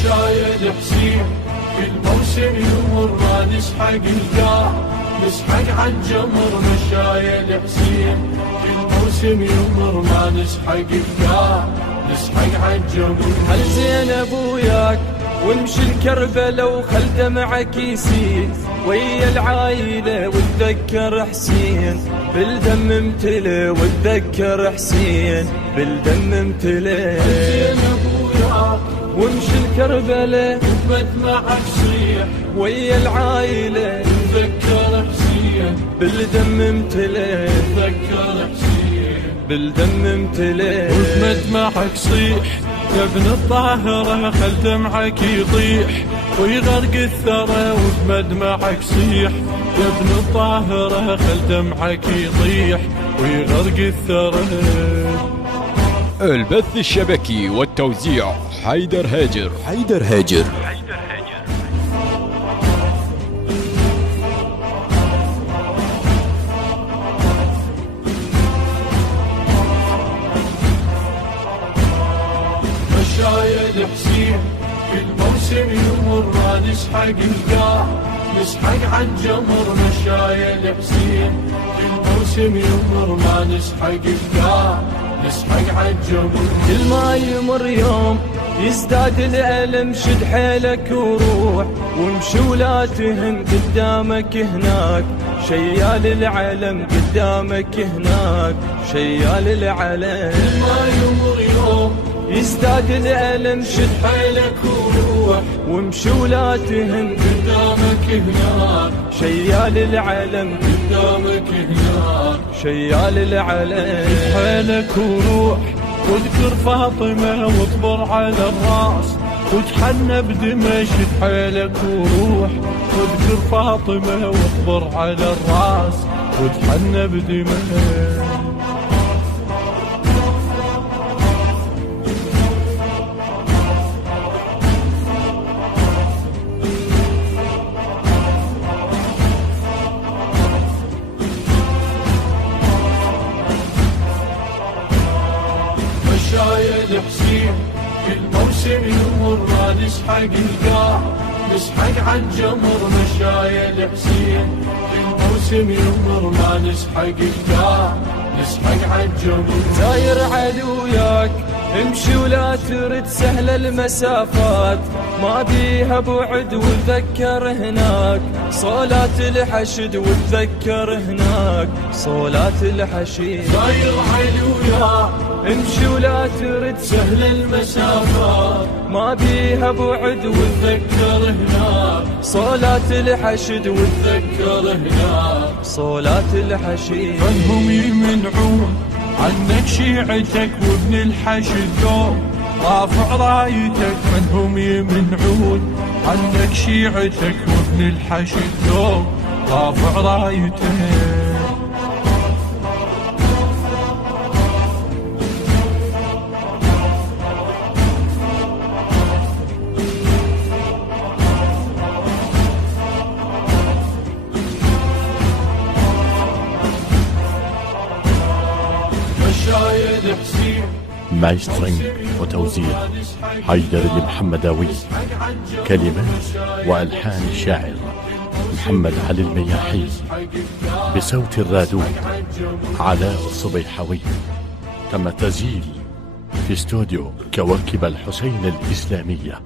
مشايد حسين كل موسم يمر ما نسحق القاع، نسحق عالجمر مشايد حسين كل موسم يمر ما نسحق القاع، نسحق عالجمر. هل زينب وياك ونمشي الكربلة وخل دمعك يسيل ويا العايلة وتذكر حسين بالدم امتلي، وتذكر حسين بالدم امتلي. زينب وياك وامشي الكربلة وبدمعك صيح ويا العايلة تذكر حسين بالدم امتلي، تذكر حسين بالدم امتلي. وبمدمعك صيح يا ابن الطاهرة خل دمعك يطيح ويغرق الثرى، وبمدمعك صيح يا ابن الطاهرة خل دمعك يطيح ويغرق الثرى. البث الشبكي والتوزيع حيدر هاجر. مشايد حسين كل موسم يمر ما نسحق القاع، نسحق عالجمر مشايد حسين كل موسم يمر ما نسحق القاع، نسحق عالجمر. كل ما يمر يوم يزداد الألم، شد حيلك وروح وامشي ولا تهم قدامك هناك شيال العلم، قدامك هناك شيال العلم. كل ما يمر يوم يزداد الألم، شد حيلك وروح وامشي ولا تهم قدامك هناك شيال العلم، قدامك هناك شيال العلم. حيلك وروح واذكر فاطمة واصبر على الراس وتحنى بدمشق. حيلك وروح واذكر فاطمة واصبر على الراس وتحنى بدمشق. مشايد حسين كل موسم يمر ما نسحق القاع، نسحق عالجمر مشايد حسين كل موسم يمر ما نسحق القاع، نسحق عالجمر. زاير عدوياك امشي ولا ترد سهل المسافات، ما بيها بعد وتذكر هناك صولات الحشد، وتذكر هناك صولات الحشد. زاير عدوياك امشي ولا ترد سهل المسافات، ما بيها بعد وتذكر هناك صولات الحشد، وتذكر هناك صولات الحشد. فهم يمنعون عنك شيعتك وابن الحشد دوم رافع رايتك، منهم يمنعون عنك شيعتك وابن الحشد دوم رافع رايتك. مشايد حسين مايسترينج وتوزيع حيدر المحمداوي، كلمات وألحان الشاعر محمد علي المياحي، بصوت الرادود علاء الصبيحوي. تم التسجيل في استوديو كواكب الحسين الإسلامية.